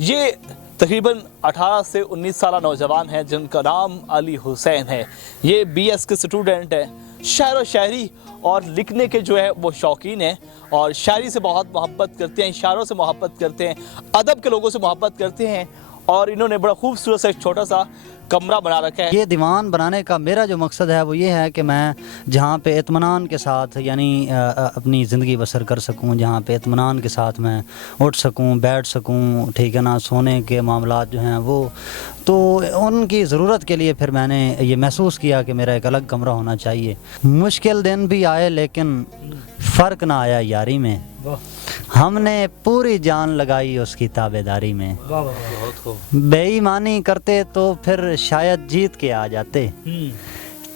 یہ تقریباً 18 سے 19 سالہ نوجوان ہیں جن کا نام علی حسین ہے۔ یہ BS کے سٹوڈنٹ ہیں، شاعر و شاعری اور لکھنے کے جو ہے وہ شوقین ہیں، اور شاعری سے بہت محبت کرتے ہیں، شاعروں سے محبت کرتے ہیں، ادب کے لوگوں سے محبت کرتے ہیں، اور انہوں نے بڑا خوبصورت سا ایک چھوٹا سا کمرہ بنا رکھا ہے۔ یہ دیوان بنانے کا میرا جو مقصد ہے وہ یہ ہے کہ میں جہاں پہ اطمینان کے ساتھ یعنی اپنی زندگی بسر کر سکوں، جہاں پہ اطمینان کے ساتھ میں اٹھ سکوں، بیٹھ سکوں، ٹھیک ہے نا، سونے کے معاملات جو ہیں وہ تو ان کی ضرورت کے لیے پھر میں نے یہ محسوس کیا کہ میرا ایک الگ کمرہ ہونا چاہیے۔ مشکل دن بھی آئے لیکن فرق نہ آیا یاری میں، ہم نے پوری جان لگائی اس کی تابع داری میں، بے ایمانی کرتے تو پھر شاید جیت کے آ جاتے،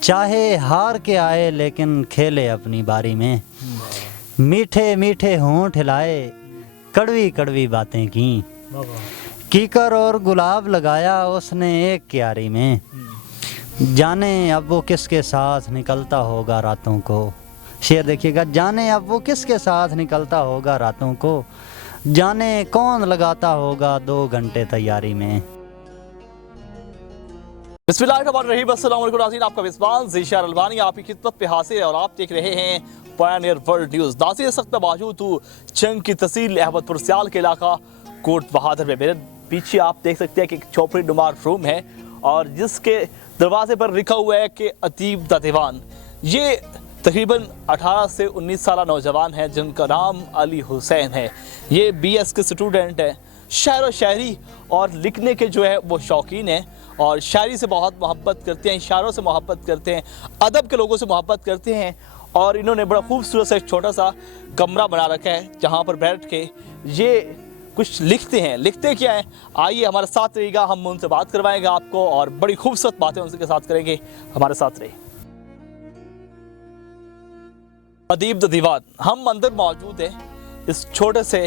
چاہے ہار کے آئے لیکن کھیلے اپنی باری میں، میٹھے میٹھے ہونٹ ہلائے کڑوی کڑوی باتیں کیں، کیکر اور گلاب لگایا اس نے ایک کیاری میں، جانے اب وہ کس کے ساتھ نکلتا ہوگا راتوں کو، شعر دیکھیے گا، جانے اب وہ کس کے ساتھ نکلتا ہوگا راتوں کو، جانے کون لگاتا ہوگا 2 گھنٹے تیاری میں۔ بسم اللہ الرحمن الرحیم، السلام علیکم ناظرین، آپ کا میزبان ذیشان البانی آپ کی خدمت پہ حاضر ہے اور آپ دیکھ رہے ہیں پائنیئر ورلڈ نیوز۔ ناظرین، اس وقت موجود ہوں چنگ کی تحصیل احمد پور سیال کے علاقہ کوٹ بہادر میں۔ میرے پیچھے آپ دیکھ سکتے ہیں کہ ایک چوپڑی نما روم ہے اور جس کے دروازے پر لکھا ہوا ہے کہ ادیب دا دیوان۔ یہ تقریباً 18 سے 19 سالہ نوجوان ہیں جن کا نام علی حسین ہے۔ یہ BS کے سٹوڈنٹ ہیں، شاعر و شاعری اور لکھنے کے جو ہے وہ شوقین ہیں، اور شاعری سے بہت محبت کرتے ہیں، شاعروں سے محبت کرتے ہیں، ادب کے لوگوں سے محبت کرتے ہیں، اور انہوں نے بڑا خوبصورت سا ایک چھوٹا سا کمرہ بنا رکھا ہے جہاں پر بیٹھ کے یہ کچھ لکھتے ہیں۔ لکھتے کیا ہیں؟ آئیے ہمارے ساتھ رہیے گا، ہم ان سے بات کروائیں گے آپ کو اور بڑی خوبصورت باتیں ان کے ساتھ کریں گے۔ ہمارے ساتھ رہیے۔ ادیب دا دیوان، ہم اندر موجود ہیں اس چھوٹے سے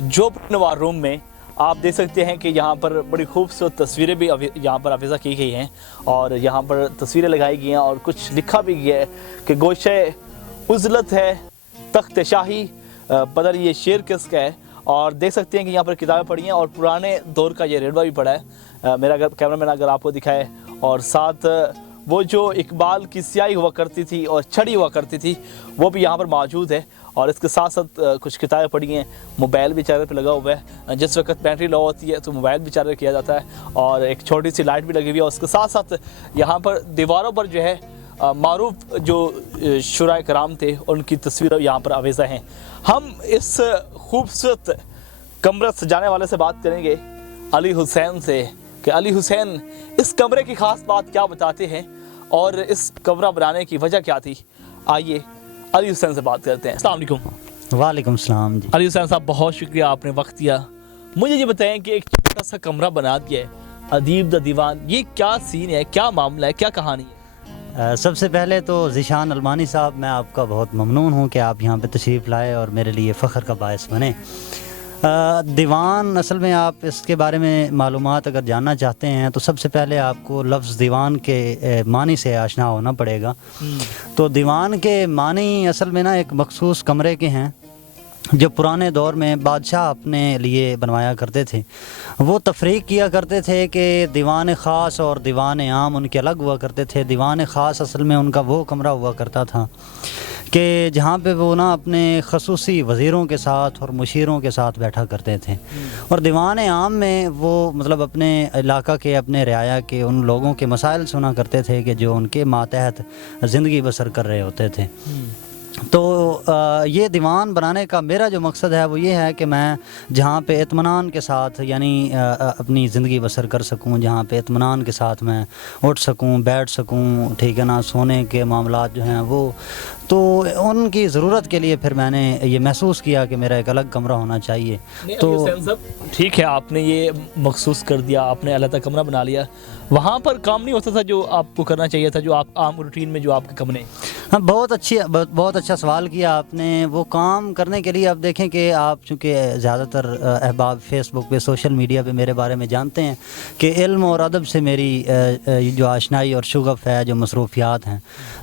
جھوپڑی نما روم میں۔ آپ دیکھ سکتے ہیں کہ یہاں پر بڑی خوبصورت تصویریں بھی یہاں پر حافظہ کی گئی ہیں، اور یہاں پر تصویریں لگائی گئی ہیں اور کچھ لکھا بھی گیا ہے کہ گوشہ عزلت ہے تخت شاہی، پتہ نہیں یہ شعر کس کا ہے، اور دیکھ سکتے ہیں کہ یہاں پر کتابیں پڑھی ہیں اور پرانے دور کا یہ ریڈوا بھی پڑا ہے۔ میرا کیمرہ مین اگر آپ کو دکھائے، اور ساتھ وہ جو اقبال کی سیاہی ہوا کرتی تھی اور چھڑی ہوا کرتی تھی وہ بھی یہاں پر موجود ہے، اور اس کے ساتھ ساتھ کچھ کتابیں پڑھی ہیں، موبائل بھی چارجر پہ لگا ہوا ہے، جس وقت بیٹری لو ہوتی ہے تو موبائل بھی چارجر کیا جاتا ہے، اور ایک چھوٹی سی لائٹ بھی لگی ہوئی ہے۔ اور اس کے ساتھ ساتھ یہاں پر دیواروں پر جو ہے معروف جو شعراء کرام تھے ان کی تصویریں یہاں پر آویزہ ہیں۔ ہم اس خوبصورت کمرہ سجانے والے سے بات کریں گے، علی حسین سے، کہ علی حسین اس کمرے کی خاص بات کیا بتاتے ہیں اور اس کمرہ بنانے کی وجہ کیا تھی۔ آئیے علی حسین سے بات کرتے ہیں۔ السلام علیکم۔ وعلیکم السلام جی۔ علی حسین صاحب، بہت شکریہ، آپ نے وقت دیا۔ مجھے یہ بتائیں کہ ایک چھوٹا سا کمرہ بنا دیا ہے ادیب دا دیوان، یہ کیا سین ہے، کیا معاملہ ہے، کیا کہانی ہے؟ سب سے پہلے تو ذیشان البانی صاحب، میں آپ کا بہت ممنون ہوں کہ آپ یہاں پہ تشریف لائے اور میرے لیے فخر کا باعث بنے۔ دیوان، اصل میں آپ اس کے بارے میں معلومات اگر جاننا چاہتے ہیں تو سب سے پہلے آپ کو لفظ دیوان کے معنی سے آشنا ہونا پڑے گا۔ تو دیوان کے معنی اصل میں ایک مخصوص کمرے کے ہیں جو پرانے دور میں بادشاہ اپنے لیے بنوایا کرتے تھے۔ وہ تفریق کیا کرتے تھے کہ دیوان خاص اور دیوان عام ان کے الگ ہوا کرتے تھے۔ دیوان خاص اصل میں ان کا وہ کمرہ ہوا کرتا تھا کہ جہاں پہ وہ اپنے خصوصی وزیروں کے ساتھ اور مشیروں کے ساتھ بیٹھا کرتے تھے، اور دیوان عام میں وہ اپنے علاقہ کے، اپنے رعایا کے ان لوگوں کے مسائل سنا کرتے تھے کہ جو ان کے ماتحت زندگی بسر کر رہے ہوتے تھے۔ تو یہ دیوان بنانے کا میرا جو مقصد ہے وہ یہ ہے کہ میں جہاں پہ اطمینان کے ساتھ یعنی اپنی زندگی بسر کر سکوں، جہاں پہ اطمینان کے ساتھ میں اٹھ سکوں، بیٹھ سکوں، ٹھیک ہے نا، سونے کے معاملات جو ہیں وہ تو ان کی ضرورت کے لیے پھر میں نے یہ محسوس کیا کہ میرا ایک الگ کمرہ ہونا چاہیے۔ تو ٹھیک ہے، آپ نے یہ مخصوص کر دیا، آپ نے علیحدہ کمرہ بنا لیا، وہاں پر کام نہیں ہوتا تھا جو آپ کو کرنا چاہیے تھا، جو آپ عام روٹین میں جو آپ کے کمرے؟ ہاں بہت اچھا سوال کیا آپ نے. وہ کام کرنے کے لیے آپ دیکھیں کہ آپ چونکہ زیادہ تر احباب فیس بک پہ سوشل میڈیا پہ میرے بارے میں جانتے ہیں کہ علم اور ادب سے میری جو آشنائی اور شغف ہے, جو مصروفیات ہیں,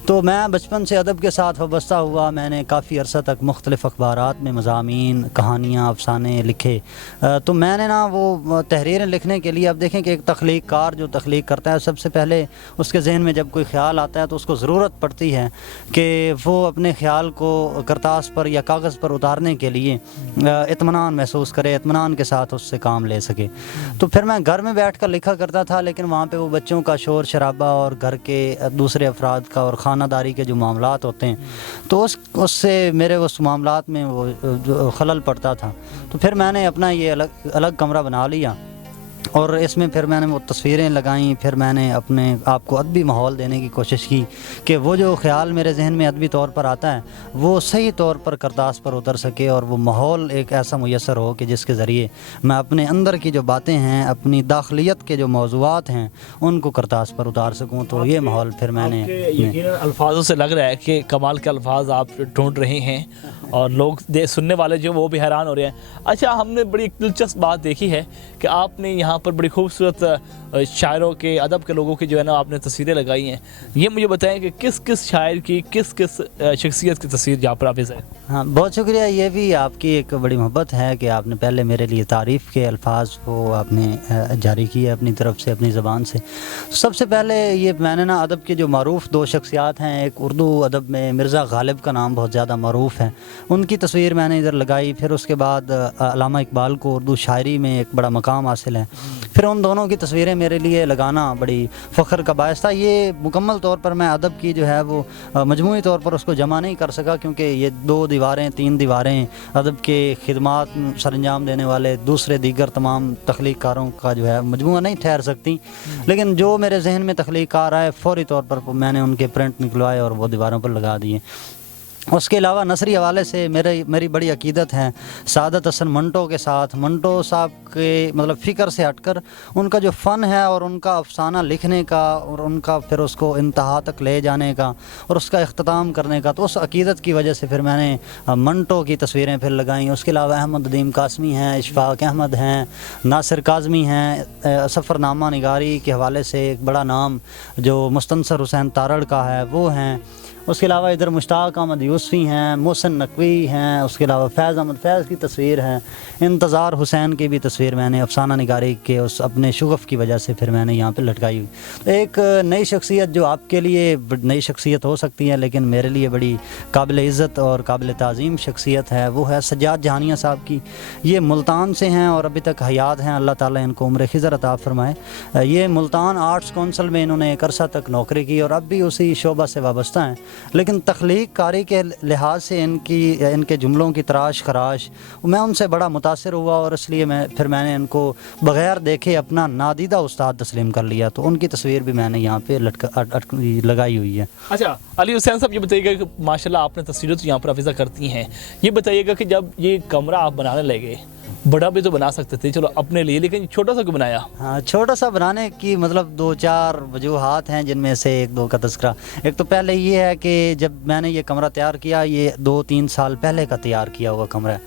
تو میں بچپن سے ادب کے ساتھ وابستہ ہوا. میں نے کافی عرصہ تک مختلف اخبارات میں مضامین, کہانیاں, افسانے لکھے. تو میں نے نا وہ تحریریں لکھنے کے لیے, اب دیکھیں کہ ایک تخلیق کار جو تخلیق کرتا ہے, سب سے پہلے اس کے ذہن میں جب کوئی خیال آتا ہے تو اس کو ضرورت پڑتی ہے کہ وہ اپنے خیال کو کرتاس پر یا کاغذ پر اتارنے کے لیے اطمینان محسوس کرے, اطمینان کے ساتھ اس سے کام لے سکے. تو پھر میں گھر میں بیٹھ کر لکھا کرتا تھا, لیکن وہاں پہ وہ بچوں کا شور شرابہ اور گھر کے دوسرے افراد کا اور خانہ داری کے جو معاملات ہوتے ہیں, تو اس سے میرے اس معاملات میں وہ خلل پڑتا تھا. تو پھر میں نے اپنا یہ الگ کمرہ بنا لیا اور اس میں پھر میں نے وہ تصویریں لگائیں. پھر میں نے اپنے آپ کو ادبی ماحول دینے کی کوشش کی کہ وہ جو خیال میرے ذہن میں ادبی طور پر آتا ہے وہ صحیح طور پر کرتاس پر اتر سکے, اور وہ ماحول ایک ایسا میسر ہو کہ جس کے ذریعے میں اپنے اندر کی جو باتیں ہیں, اپنی داخلیت کے جو موضوعات ہیں, ان کو کرتاس پر اتار سکوں. تو یہ ماحول پھر میں نے یقیناً الفاظوں سے لگ رہا ہے کہ کمال کے الفاظ آپ ڈھونڈ رہے ہیں اور لوگ سننے والے جو وہ بھی حیران ہو رہے ہیں. اچھا, ہم نے بڑی ایک دلچسپ بات دیکھی ہے کہ آپ نے یہاں پر بڑی خوبصورت شاعروں کے, ادب کے لوگوں کی جو ہے نا آپ نے تصویریں لگائی ہیں. یہ مجھے بتائیں کہ کس شاعر کی, کس شخصیت کی تصویر جہاں پر حافظ ہے؟ ہاں, بہت شکریہ. یہ بھی آپ کی ایک بڑی محبت ہے کہ آپ نے پہلے میرے لیے تعریف کے الفاظ کو آپ نے جاری کیے اپنی طرف سے, اپنی زبان سے. سب سے پہلے یہ میں نے نا ادب کے جو معروف دو شخصیات ہیں, ایک اردو ادب میں مرزا غالب کا نام بہت زیادہ معروف ہے, ان کی تصویر میں نے ادھر لگائی. پھر اس کے بعد علامہ اقبال کو اردو شاعری میں ایک بڑا مقام حاصل ہے. پھر ان دونوں کی تصویریں میرے لیے لگانا بڑی فخر کا باعث تھا. یہ مکمل طور پر میں ادب کی جو ہے وہ مجموعی طور پر اس کو جمع نہیں کر سکا, کیونکہ یہ 2 دیواریں 3 دیواریں ادب کے خدمات سر انجام دینے والے دوسرے دیگر تمام تخلیق کاروں کا جو ہے مجموعہ نہیں ٹھہر سکتی. لیکن جو میرے ذہن میں تخلیق کار آئے فوری طور پر میں نے ان کے پرنٹ نکلوائے اور وہ دیواروں پر لگا دیے. اس کے علاوہ نثری حوالے سے میری بڑی عقیدت ہے سعادت حسن منٹو کے ساتھ. منٹو صاحب کے مطلب فکر سے ہٹ کر ان کا جو فن ہے اور ان کا افسانہ لکھنے کا اور ان کا پھر اس کو انتہا تک لے جانے کا اور اس کا اختتام کرنے کا, تو اس عقیدت کی وجہ سے پھر میں نے منٹو کی تصویریں پھر لگائیں. اس کے علاوہ احمد ادیم قاسمی ہیں, اشفاق احمد ہیں, ناصر کاظمی ہیں. سفر نامہ نگاری کے حوالے سے ایک بڑا نام جو مستنصر حسین تارڑ کا ہے وہ ہیں. اس کے علاوہ ادھر مشتاق احمد یوسفی ہیں, محسن نقوی ہیں. اس کے علاوہ فیض احمد فیض کی تصویر ہے. انتظار حسین کی بھی تصویر میں نے افسانہ نگاری کے اس اپنے شغف کی وجہ سے پھر میں نے یہاں پہ لٹکائی ہوئی. ایک نئی شخصیت جو آپ کے لیے نئی شخصیت ہو سکتی ہے لیکن میرے لیے بڑی قابل عزت اور قابل تعظیم شخصیت ہے, وہ ہے سجاد جہانیہ صاحب کی. یہ ملتان سے ہیں اور ابھی تک حیات ہیں, اللہ تعالیٰ ان کو عمر خضر عطا فرمائے. یہ ملتان آرٹس کونسل میں انہوں نے ایک عرصہ تک نوکری کی اور اب بھی اسی شعبہ سے وابستہ ہیں, لیکن تخلیق کاری کے لحاظ سے ان کے جملوں کی تراش خراش میں ان سے بڑا متاثر ہوا, اور اس لیے پھر میں نے ان کو بغیر دیکھے اپنا نادیدہ استاد تسلیم کر لیا. تو ان کی تصویر بھی میں نے یہاں پہ لگائی ہوئی ہے. اچھا علی حسین صاحب, یہ بتائیے گا کہ ماشاءاللہ آپ نے تصویریں تو یہاں پر حافظہ کرتی ہیں, یہ بتائیے گا کہ جب یہ کمرہ آپ بنانے لگے, بڑا بھی تو بنا سکتے تھے چلو اپنے لیے, لیکن چھوٹا سا کیوں بنایا؟ ہاں, چھوٹا سا بنانے کی مطلب 2-4 وجوہات ہیں, جن میں سے 1-2 کا تذکرہ. ایک تو پہلے یہ ہے کہ جب میں نے یہ کمرہ تیار کیا, یہ 2-3 سال پہلے کا تیار کیا ہوا کمرہ ہے,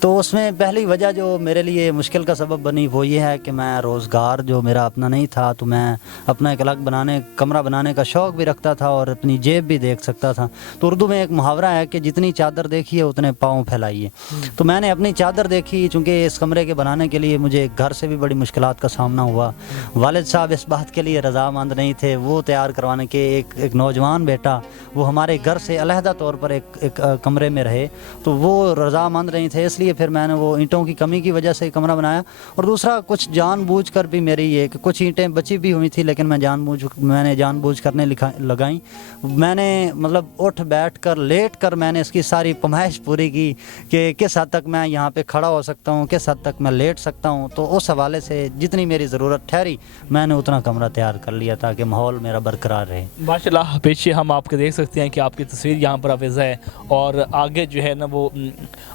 تو اس میں پہلی وجہ جو میرے لیے مشکل کا سبب بنی وہ یہ ہے کہ میں روزگار جو میرا اپنا نہیں تھا, تو میں اپنا ایک الگ کمرہ بنانے کا شوق بھی رکھتا تھا اور اپنی جیب بھی دیکھ سکتا تھا. تو اردو میں ایک محاورہ ہے کہ جتنی چادر دیکھیے اتنے پاؤں پھیلائیے. تو میں نے اپنی چادر دیکھی, چونکہ اس کمرے کے بنانے کے لیے مجھے گھر سے بھی بڑی مشکلات کا سامنا ہوا. والد صاحب اس بات کے لیے رضامند نہیں تھے, وہ تیار کروانے کے ایک نوجوان بیٹا وہ ہمارے گھر سے علیحدہ طور پر ایک کمرے میں رہے, تو وہ رضامند نہیں تھے. اس لیے پھر میں نے وہ اینٹوں کی کمی کی وجہ سے کمرہ بنایا. اور دوسرا کچھ جان بوجھ کر بھی میری یہ کہ کچھ اینٹیں بچی بھی ہوئی تھی, لیکن میں نے جان بوجھ کرنے لگائیں. میں نے مطلب اٹھ بیٹھ کر لیٹ کر میں نے اس کی ساری پمائش پوری کی کہ کس حد تک میں یہاں پہ کھڑا ہو سکتا ہوں, کس حد تک میں لیٹ سکتا ہوں. تو اس حوالے سے جتنی میری ضرورت ٹھہری میں نے اتنا کمرہ تیار کر لیا تاکہ ماحول میرا برقرار رہے. ماشاءاللہ پیچھے ہم آپ کے دیکھ سکتے ہیں کہ آپ کی تصویر یہاں پر حافظ ہے, اور آگے جو ہے نا وہ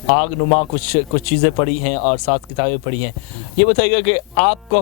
آگ نما کچھ چیزیں پڑھی ہیں اور 7 کتابیں پڑھی ہیں. یہ بتائیے گا کہ آپ کا